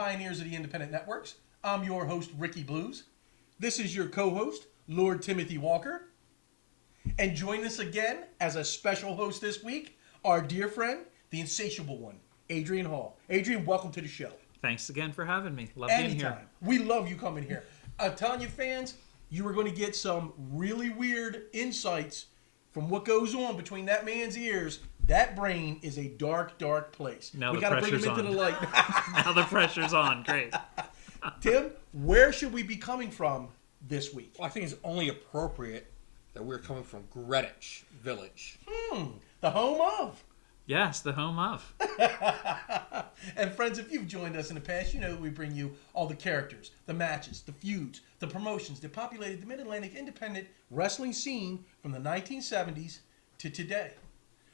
pioneers of the independent networks. I'm your host, Ricky Blues. This is your co-host, Lord Timothy Walker. And join us again as a special host this week, our dear friend, the insatiable one, Adrian Hall. Adrian, welcome to the show. Thanks again for having me. Love Anytime. being here. We love you coming here. I'm telling you, fans, you are going to get some really weird insights from what goes on between that man's ears. That brain is a dark, dark place. Now we the got to bring him pressure's into on. the light. Now the pressure's on. Great. Tim, where should we be coming from this week? Well, I think it's only appropriate that we're coming from Greenwich Village. The home of. Yes, the home of. And friends, if you've joined us in the past, you know we bring you all the characters, the matches, the feuds, the promotions that populated the Mid-Atlantic independent wrestling scene from the 1970s to today.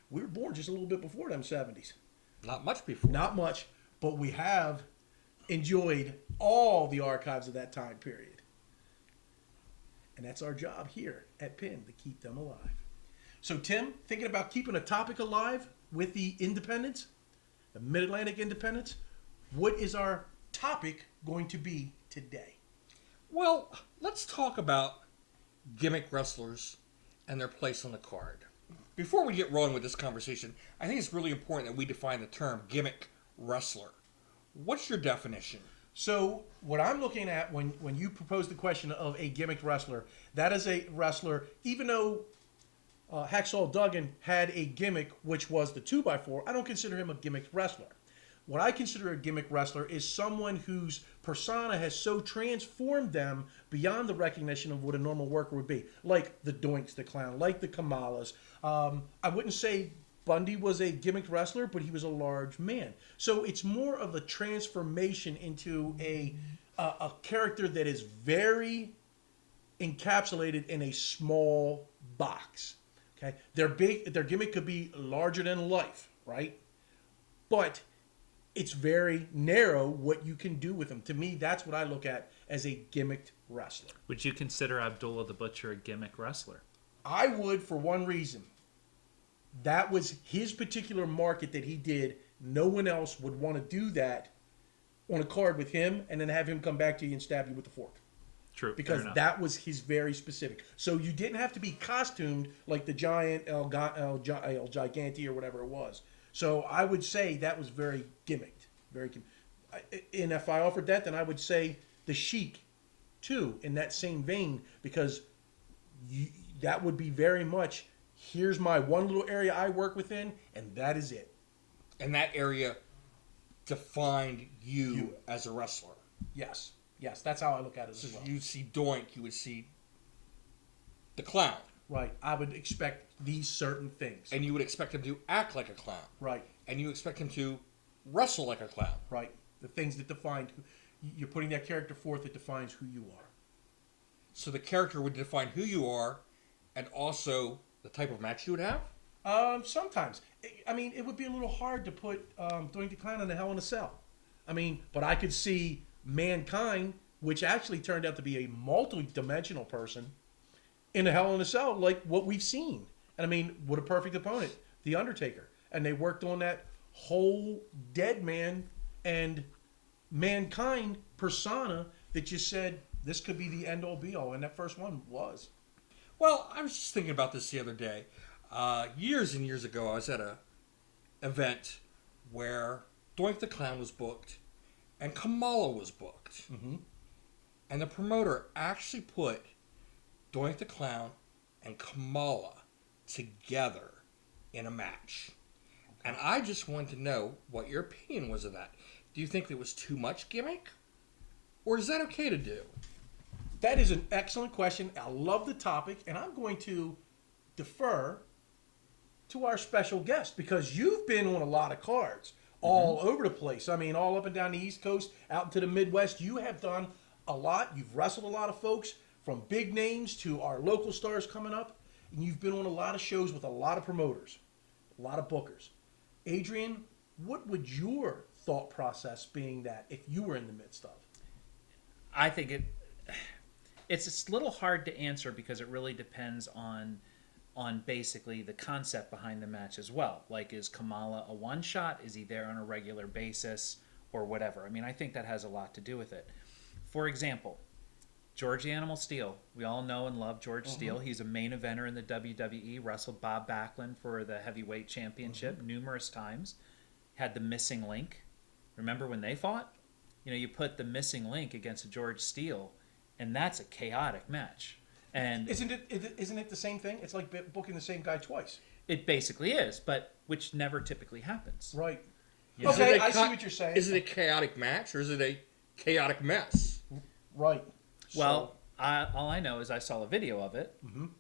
We were born just a little bit before them 70s. Not much before. Not much, but we have enjoyed all the archives of that time period. And that's our job here at PIN, to keep them alive. So, Tim, thinking about keeping a topic alive with the independents, the Mid-Atlantic independents, what is our topic going to be today? Well, let's talk about gimmick wrestlers and their place on the card. Before we get rolling with this conversation, I think it's really important that we define the term gimmick wrestler. What's your definition? So what I'm looking at when you propose the question of a gimmick wrestler, that is a wrestler, even though Hacksaw Duggan had a gimmick, which was the 2x4, I don't consider him a gimmick wrestler. What I consider a gimmick wrestler is someone whose persona has so transformed them beyond the recognition of what a normal worker would be. Like the Doinks the Clown, like the Kamalas. I wouldn't say Bundy was a gimmick wrestler, but he was a large man. So it's more of a transformation into a character that is very encapsulated in a small box. Okay, their gimmick could be larger than life, right? But it's very narrow what you can do with them. To me, that's what I look at as a gimmicked wrestler. Would you consider Abdullah the Butcher a gimmick wrestler? I would, for one reason. That was his particular market that he did. No one else would want to do that on a card with him and then have him come back to you and stab you with the fork. True. Because that was his very specific. So you didn't have to be costumed like the giant El Gigante or whatever it was. So I would say that was very gimmicked. And if I offered that, then I would say the Sheik, too, in that same vein, because that would be very much, here's my one little area I work within, and that is it. And that area defined you as a wrestler. Yes, that's how I look at it So as well. you'd see Doink, you would see the Clown. Right, I would expect these certain things. And you would expect him to act like a clown. Right. And you expect him to wrestle like a clown. Right. The things that define, you're putting that character forth that defines who you are. So the character would define who you are and also the type of match you would have? Sometimes. I mean, it would be a little hard to put Doink the Clown in a Hell in a Cell. I mean, but I could see Mankind, which actually turned out to be a multi-dimensional person, in a Hell in a Cell, like what we've seen. And I mean, what a perfect opponent, The Undertaker. And they worked on that whole dead man and Mankind persona that just said, this could be the end-all be-all. And that first one was. Well, I was just thinking about this the other day. Years and years ago, I was at a event where Doink the Clown was booked and Kamala was booked. Mm-hmm. And the promoter actually put Doink the Clown and Kamala together in a match. And I just wanted to know what your opinion was of that. Do you think it was too much gimmick? Or is that okay to do? That is an excellent question. I love the topic, and I'm going to defer to our special guest because you've been on a lot of cards all over the place. I mean, all up and down the East Coast, out into the Midwest. You have done a lot. You've wrestled a lot of folks, from big names to our local stars coming up, and you've been on a lot of shows with a lot of promoters, a lot of bookers. Adrian, what would your thought process being that if you were in the midst of? I think it's a little hard to answer because it really depends on basically the concept behind the match as well. Like, is Kamala a one-shot? Is he there on a regular basis? or whatever. I mean, I think that has a lot to do with it. For example, George the Animal Steele. We all know and love George Steele. He's a main eventer in the WWE, wrestled Bob Backlund for the heavyweight championship numerous times. Had the missing link. Remember when they fought? You know, you put the missing link against George Steele, and that's a chaotic match. And isn't it the same thing? It's like booking the same guy twice. it basically is, but which never typically happens. Right. You know? Okay, I see what you're saying. Is it a chaotic match or is it a chaotic mess? Right. Well, all I know is I saw a video of it,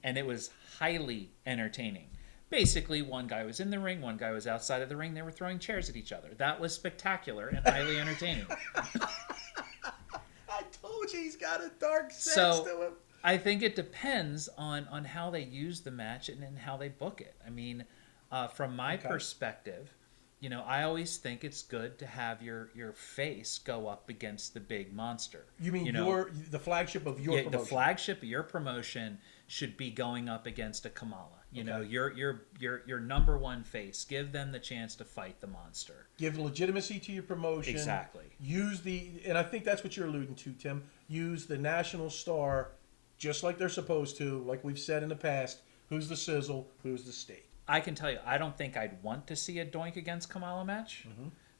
and it was highly entertaining. Basically, one guy was in the ring, one guy was outside of the ring. They were throwing chairs at each other. That was spectacular and highly entertaining. I told you he's got a dark sense to him. I think it depends on how they use the match and how they book it. I mean, from my perspective, you know, I always think it's good to have your face go up against the big monster. You mean the flagship of your promotion? The flagship of your promotion should be going up against a Kamala. You know, your number one face. Give them the chance to fight the monster. Give legitimacy to your promotion. Exactly. And I think that's what you're alluding to, Tim. Use the national star just like they're supposed to, like we've said in the past. Who's the sizzle? Who's the steak? I can tell you, I don't think I'd want to see a Doink against Kamala match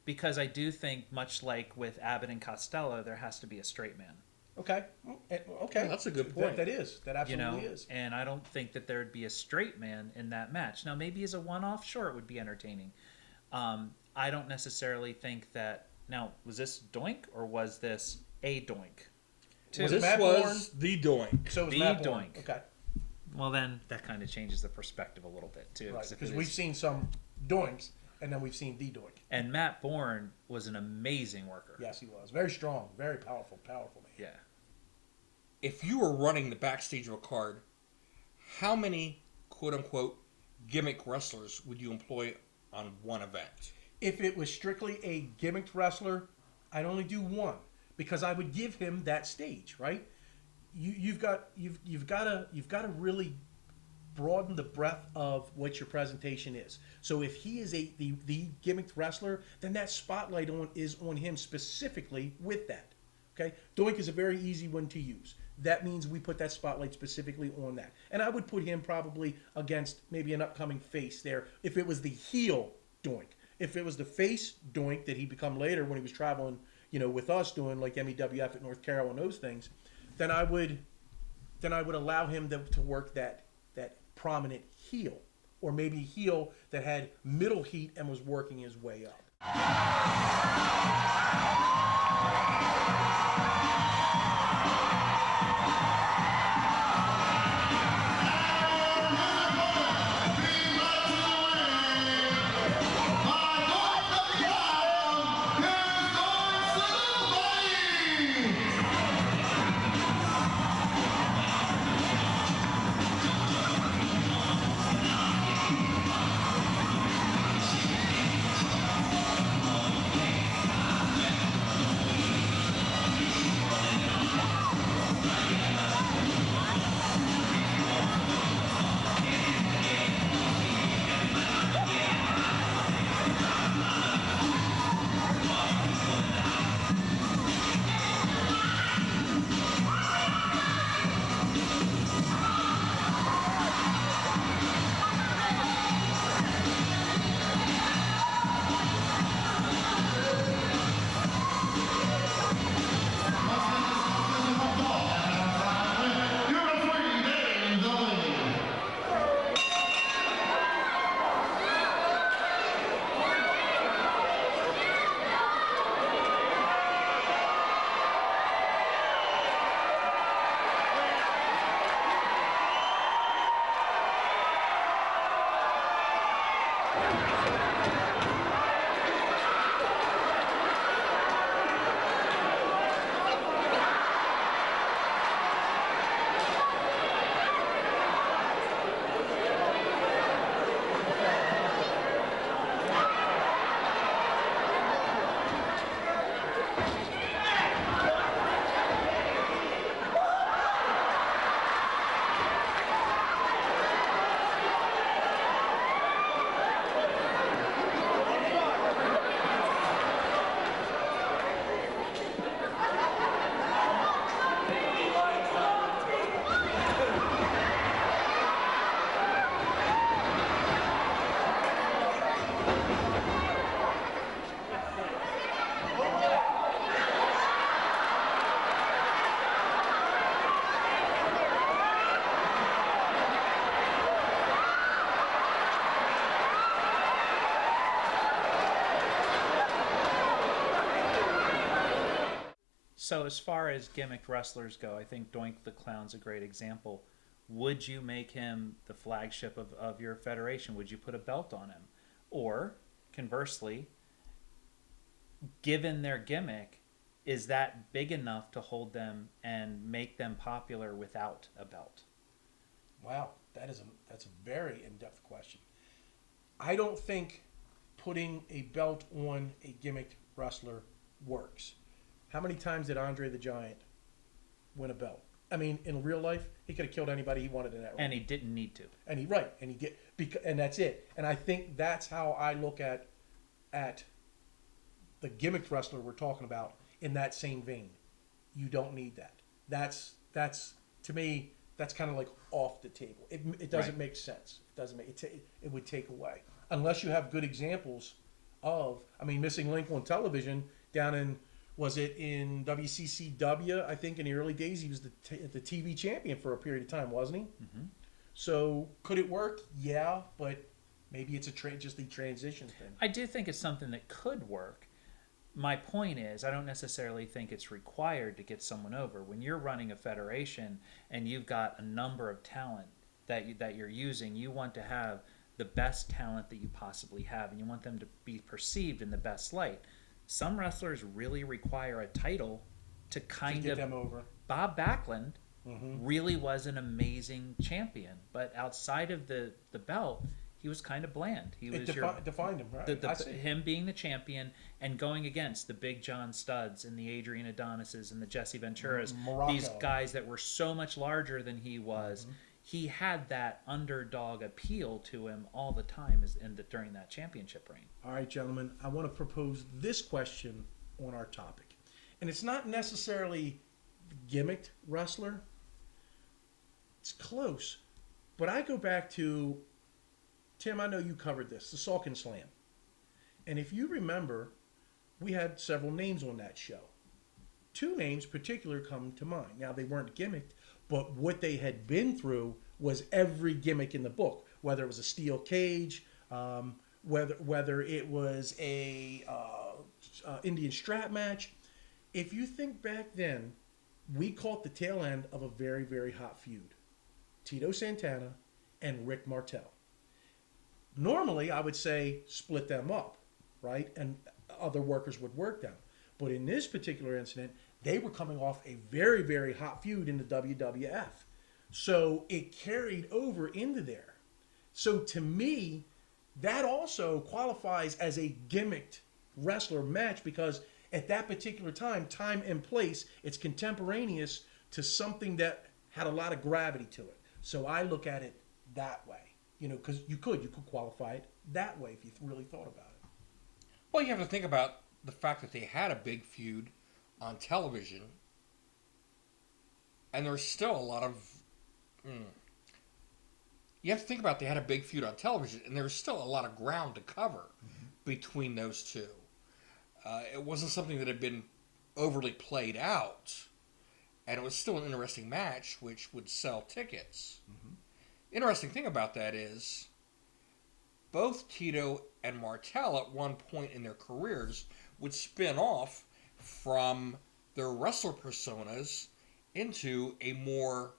because I do think, much like with Abbott and Costello, there has to be a straight man. Okay. Yeah, that's a good point. That absolutely is. And I don't think that there'd be a straight man in that match. Now, maybe as a one-off, sure, it would be entertaining. I don't necessarily think that... Now, was this Doink or was this a Doink? This was the Doink. So it was the Matt Doink. Bourne. Okay. Well, then that kind of changes the perspective a little bit, too. Right, because we've seen some Doinks, and then we've seen the Doink. And Matt Bourne was an amazing worker. Yes, he was. Very strong. Very powerful man. Yeah. If you were running the backstage of a card, how many quote-unquote gimmick wrestlers would you employ on one event? If it was strictly a gimmicked wrestler, I'd only do one because I would give him that stage, right? You've got to really broaden the breadth of what your presentation is. So if he is the gimmicked wrestler, then that spotlight is on him specifically with that. Okay, Doink is a very easy one to use. That means we put that spotlight specifically on that. And I would put him probably against maybe an upcoming face there if it was the heel Doink. If it was the face Doink that he become later when he was traveling, you know, with us doing like MEWF at North Carolina and those things, then I would allow him to work that prominent heel, or maybe heel that had middle heat and was working his way up. So as far as gimmicked wrestlers go, I think Doink the Clown's a great example. Would you make him the flagship of your federation? Would you put a belt on him? Or, conversely, given their gimmick, is that big enough to hold them and make them popular without a belt? Wow, that's a very in-depth question. I don't think putting a belt on a gimmicked wrestler works. How many times did Andre the Giant win a belt? I mean, in real life, he could have killed anybody he wanted in that ring. And he didn't need to. And he did, and that's it. And I think that's how I look at the gimmicked wrestler we're talking about in that same vein. You don't need that. That's to me, that's kind of like off the table. It doesn't make sense. It doesn't make it would take away unless you have good examples of. I mean, missing link on television down in. Was it in WCCW? I think in the early days he was the TV champion for a period of time, wasn't he? Mm-hmm. So could it work? Yeah, but maybe it's just a transition thing. I do think it's something that could work. My point is, I don't necessarily think it's required to get someone over. When you're running a federation and you've got a number of talent that you're using, you want to have the best talent that you possibly have, and you want them to be perceived in the best light. Some wrestlers really require a title to get them over. Bob Backlund really was an amazing champion, but outside of the belt, he was kind of bland. He was defined him, right? Him being the champion and going against the Big John Studds and the Adrian Adonises and the Jesse Venturas, these guys that were so much larger than he was. Mm-hmm. He had that underdog appeal to him all the time during that championship reign. All right, gentlemen, I want to propose this question on our topic. And it's not necessarily gimmicked wrestler. It's close. But I go back to, Tim, I know you covered this, the Salkin Slam. And if you remember, we had several names on that show. Two names particular come to mind. Now, they weren't gimmicked, but what they had been through was every gimmick in the book, whether it was a steel cage, whether it was a Indian strap match. If you think back then, we caught the tail end of a very, very hot feud. Tito Santana and Rick Martel. Normally, I would say split them up, right? And other workers would work them. But in this particular incident, they were coming off a very, very hot feud in the WWF. So it carried over into there. So to me, that also qualifies as a gimmicked wrestler match because at that particular time and place, it's contemporaneous to something that had a lot of gravity to it. So I look at it that way, because you could qualify it that way if you really thought about it. Well, you have to think about the fact that they had a big feud on television, and there's still a lot of. You have to think about they had a big feud on television, and there's still a lot of ground to cover between those two. It wasn't something that had been overly played out, and it was still an interesting match, which would sell tickets. Mm-hmm. Interesting thing about that is, both Tito and Martel at one point in their careers would spin off from their wrestler personas into a more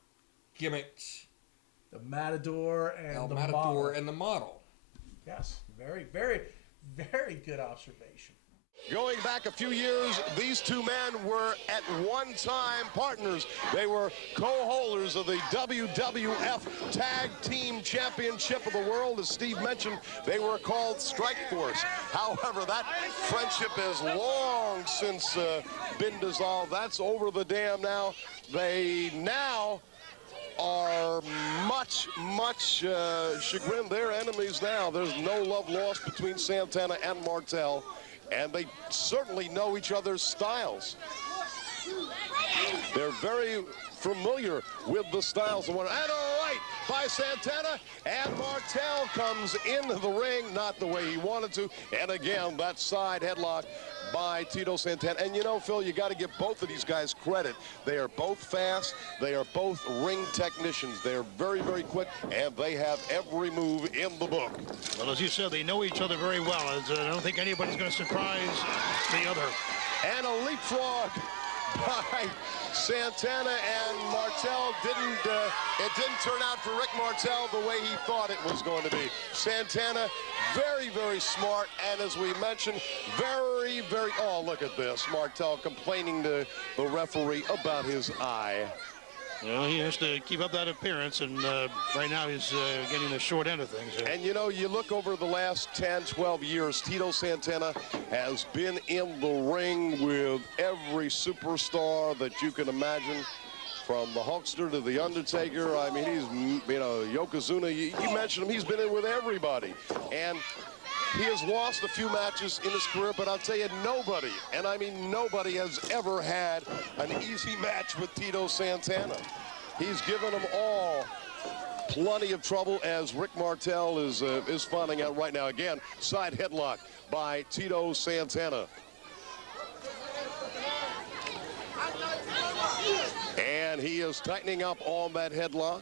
gimmicked the Matador and the Model. Yes, very, very, very good observation. Going back a few years, these two men were at one time partners. They were co-holders of the WWF Tag Team Championship of the World. As Steve mentioned, they were called Strike Force. However, that friendship has long since been dissolved. That's over the dam now. They now are much chagrined. They're enemies now. There's no love lost between Santana and Martel. And they certainly know each other's styles. They're very familiar with the styles of one. And all right by Santana, and Martel comes into the ring, not the way he wanted to. And again, that side headlock by Tito Santana. And Phil, you got to give both of these guys credit. They are both fast. They are both ring technicians. They are very, very quick, and they have every move in the book. Well, as you said, they know each other very well. I don't think anybody's going to surprise the other. And a leapfrog by Santana, and Martel it didn't turn out for Rick Martel the way he thought it was going to be. Santana, very, very smart, and as we mentioned, very, very, oh, look at this. Martel complaining to the referee about his eye. Well, he has to keep up that appearance, and right now he's getting the short end of things here. And, you know, you look over the last 10, 12 years, Tito Santana has been in the ring with every superstar that you can imagine, from the Hulkster to the Undertaker. I mean, he's, you know, Yokozuna, you mentioned him, he's been in with everybody. And he has lost a few matches in his career, but I'll tell you, nobody, and I mean nobody, has ever had an easy match with Tito Santana. He's given them all plenty of trouble, as Rick Martel is finding out right now. Again, side headlock by Tito Santana. And he is tightening up on that headlock.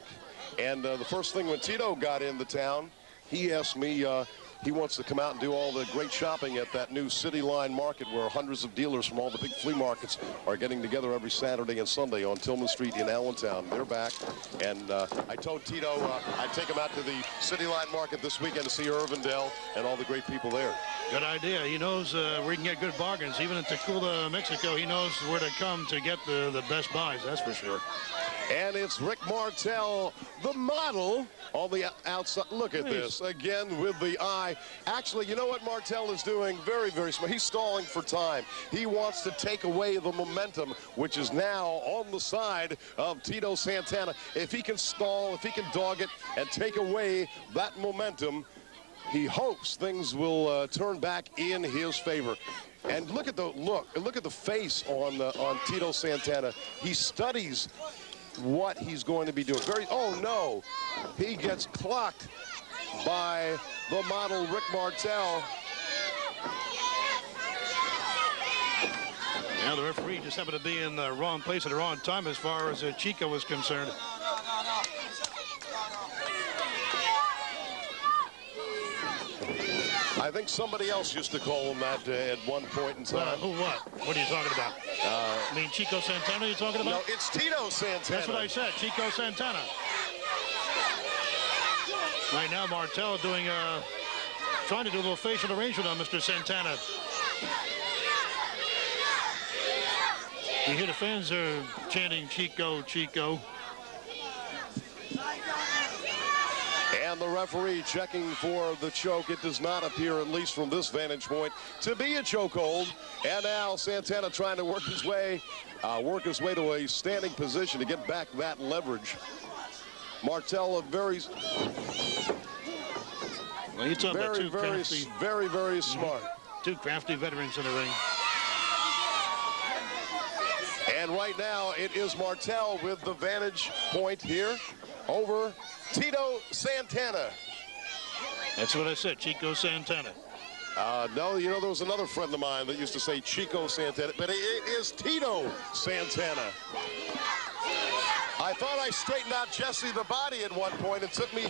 And the first thing when Tito got into town, he asked me, he wants to come out and do all the great shopping at that new City Line Market, where hundreds of dealers from all the big flea markets are getting together every Saturday and Sunday on Tillman Street in Allentown. They're back, and I told Tito I'd take him out to the City Line Market this weekend to see Irvindale and all the great people there. Good idea. He knows where he can get good bargains. Even in Tacula, Mexico, he knows where to come to get the best buys, that's for sure. And it's Rick Martel, the model, on the outside. Look at this, again, with the eye. Actually, you know what Martel is doing? Very, very smart. He's stalling for time. He wants to take away the momentum, which is now on the side of Tito Santana. If he can stall, if he can dog it and take away that momentum, he hopes things will turn back in his favor. And look at the face on Tito Santana. He studies what he's going to be doing. Oh no, he gets clocked by the model Rick Martel. Now the referee just happened to be in the wrong place at the wrong time as far as Chico was concerned. I think somebody else used to call him that at one point in time. Who, what? What are you talking about? I mean, Chico Santana you're talking about? No, it's Tito Santana. That's what I said, Chico Santana. Right now, Martel doing, trying to do a little facial arrangement on Mr. Santana. You hear the fans are chanting Chico, Chico. And the referee checking for the choke. It does not appear, at least from this vantage point, to be a chokehold. And now Santana trying to work his way to a standing position to get back that leverage. Martel, Well, you're talking about two crafty, very smart. Two crafty veterans in the ring. And right now, it is Martel with the vantage point here over Tito Santana. That's what I said, Chico Santana. No, you know, there was another friend of mine that used to say Chico Santana, but it is Tito Santana. I thought I straightened out Jesse the Body at one point. It took me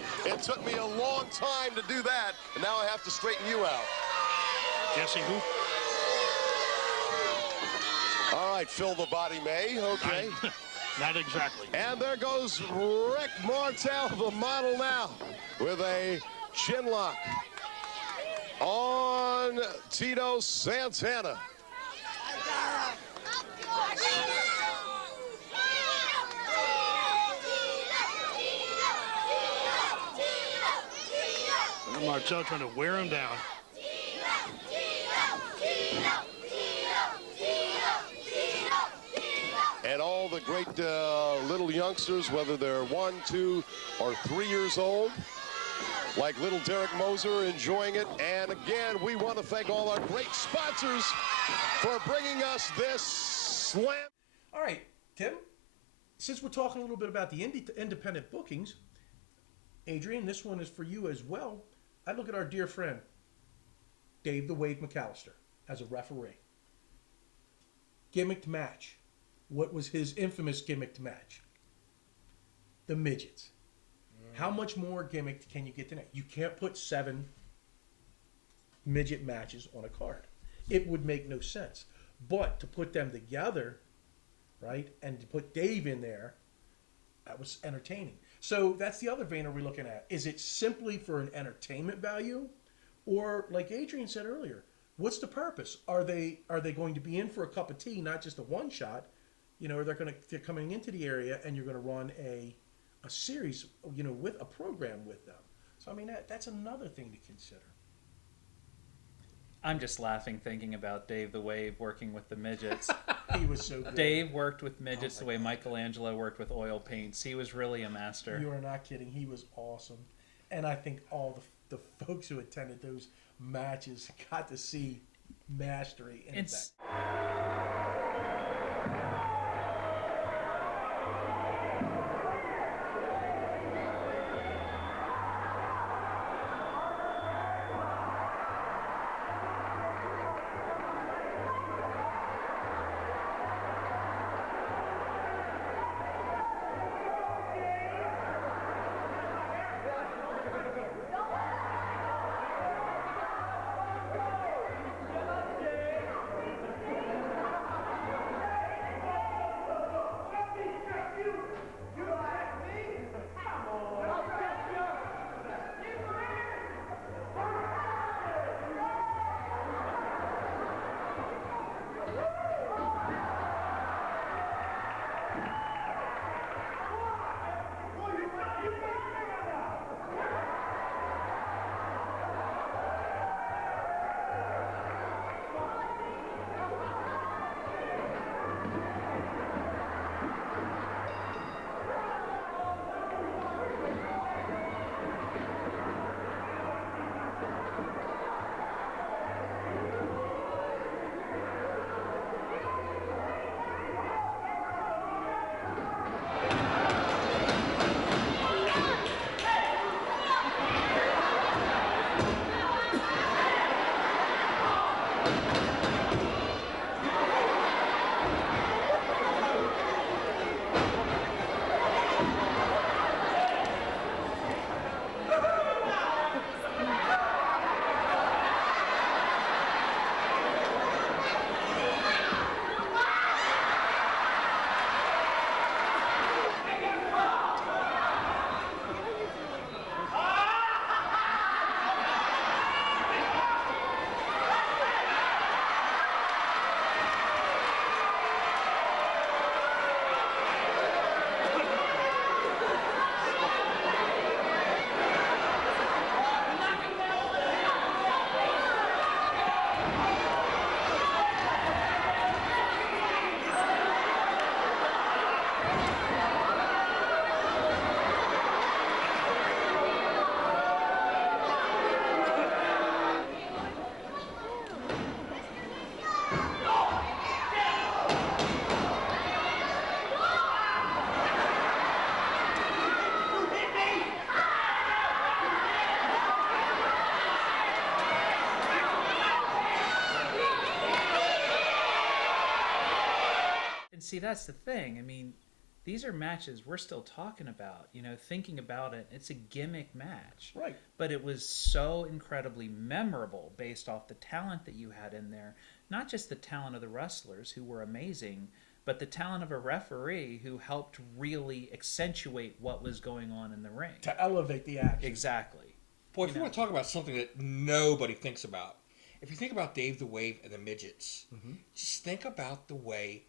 a long time to do that, and now I have to straighten you out. Jesse who? All right, Phil the Body May, okay. Not exactly. And there goes Rick Martel, the model now, with a chin lock on Tito Santana. Martel trying to wear him down. And all the great little youngsters, whether they're 1, 2, or 3 years old, like little Derek Moser, enjoying it. And again, we want to thank all our great sponsors for bringing us this slam. All right, Tim, since we're talking a little bit about the independent bookings, Adrian, this one is for you as well. I look at our dear friend, Dave the Wave McAllister, as a referee. Gimmicked match. What was his infamous gimmicked match? The midgets. How much more gimmicked can you get tonight? You can't put 7 midget matches on a card. It would make no sense. But to put them together right? And to put Dave in there, that was entertaining. So that's the other vein are we looking at. Is it simply for an entertainment value? Or like Adrian said earlier, what's the purpose? Are they going to be in for a cup of tea, not just a one shot? You know, or they're coming into the area and you're going to run a series, you know, with a program with them. So I mean that's another thing to consider. I'm just laughing thinking about Dave the Wave working with the midgets. He was so good. Dave worked with midgets the way Michelangelo worked with oil paints. He was really a master. You are not kidding. He was awesome. And I think all the folks who attended those matches got to see mastery in that. See, that's the thing. I mean, these are matches we're still talking about, you know, thinking about it. It's a gimmick match. Right. But it was so incredibly memorable based off the talent that you had in there. Not just the talent of the wrestlers, who were amazing, but the talent of a referee who helped really accentuate what was going on in the ring. To elevate the action. Exactly. Boy, if you want to talk about something that nobody thinks about, if you think about Dave the Wave and the midgets, just think about the way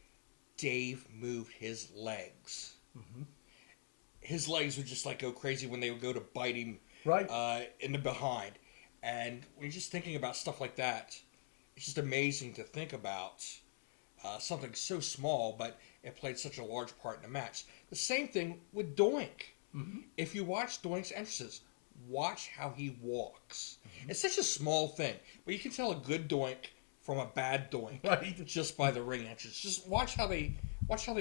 Dave moved his legs. His legs would just like go crazy when they would go to bite him in the behind. And when you're just thinking about stuff like that, it's just amazing to think about something so small, but it played such a large part in the match. The same thing with Doink. If you watch Doink's entrances, watch how he walks. It's such a small thing, but you can tell a good Doink from a bad Doink just by the ring entrance. Just watch how they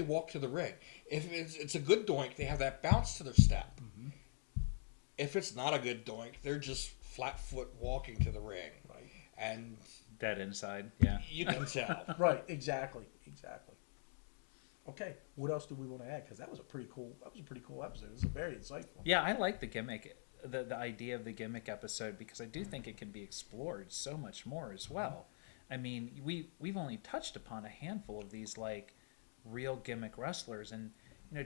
walk to the ring. If it's a good Doink, they have that bounce to their step. If it's not a good Doink, they're just flat foot walking to the ring. And Dead inside, yeah. You can tell. Right, exactly. Okay, what else do we want to add? Because that was a pretty cool episode. It was very insightful. Yeah, I like the gimmick, the idea of the gimmick episode, because I do think it can be explored so much more as well. I mean, we've only touched upon a handful of these like real gimmick wrestlers. And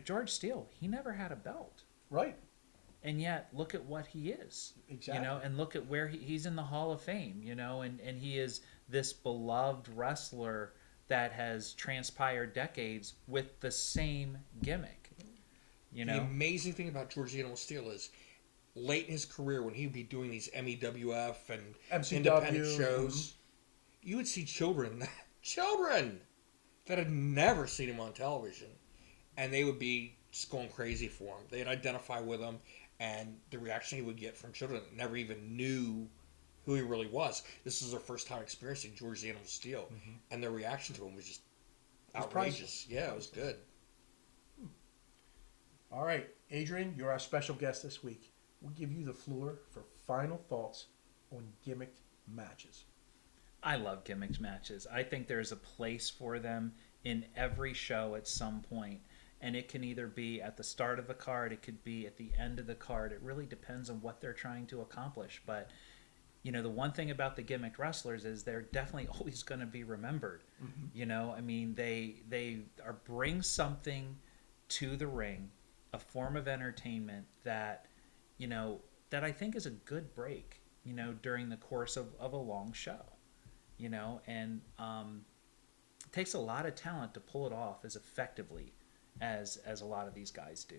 George Steele, he never had a belt, Right. and yet look at what he is. Exactly. And look at where he's in the Hall of Fame. And he is this beloved wrestler that has transpired decades with the same gimmick. The amazing thing about George Animal Steel is late in his career when he would be doing these MEWF and MCW, independent shows, you would see children that had never seen him on television, and they would be just going crazy for him. They'd identify with him, and the reaction he would get from children that never even knew who he really was. This was their first time experiencing George the Animal Steel, and their reaction to him was just outrageous. Yeah, it was good. All right, Adrian, you're our special guest this week. We'll give you the floor for final thoughts on gimmicked matches. I love gimmick matches. I think there's a place for them in every show at some point. And it can either be at the start of the card, it could be at the end of the card. It really depends on what they're trying to accomplish. But, the one thing about the gimmick wrestlers is they're definitely always going to be remembered. They bring something to the ring, a form of entertainment that, that I think is a good break, during the course of a long show, and it takes a lot of talent to pull it off as effectively as a lot of these guys do.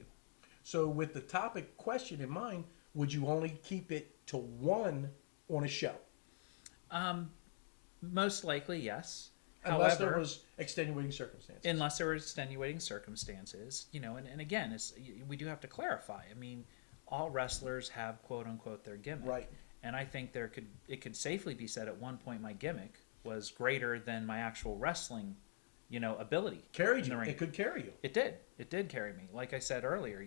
So with the topic question in mind, would you only keep it to one on a show? Most likely, yes. Unless there was extenuating circumstances. Unless there were extenuating circumstances, and again, we do have to clarify. I mean, all wrestlers have quote unquote their gimmick, Right. And I think it could safely be said at one point my gimmick was greater than my actual wrestling, ability. Carried in the you. ring. It could carry you. It did. It did carry me. Like I said earlier,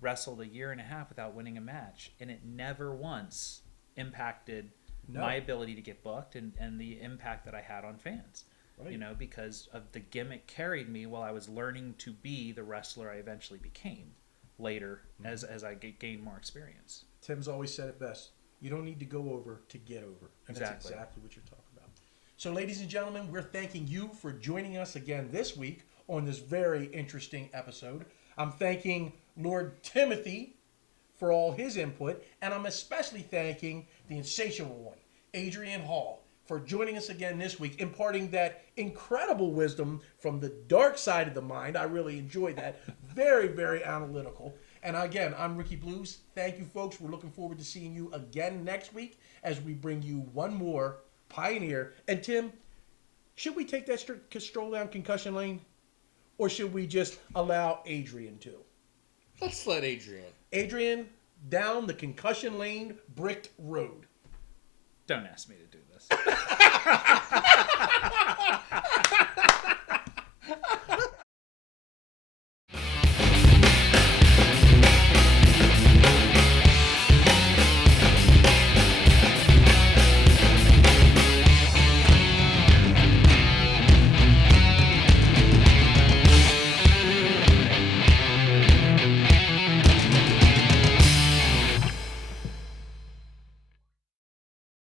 wrestled a year and a half without winning a match, and it never once impacted my ability to get booked and the impact that I had on fans. Right. Because of the gimmick carried me while I was learning to be the wrestler I eventually became later as I gained more experience. Tim's always said it best. You don't need to go over to get over. And Exactly. That's exactly what you're talking about. So, ladies and gentlemen, we're thanking you for joining us again this week on this very interesting episode. I'm thanking Lord Timothy for all his input, and I'm especially thanking the insatiable one, Adrian Hall, for joining us again this week, imparting that incredible wisdom from the dark side of the mind. I really enjoyed that. Very, very analytical. And again, I'm Ricky Blues. Thank you, folks. We're looking forward to seeing you again next week as we bring you one more Pioneer. And Tim, should we take that stroll down concussion lane? Or should we just allow Adrian to? Let's let Adrian. Adrian, down the concussion lane bricked road. Don't ask me to do this.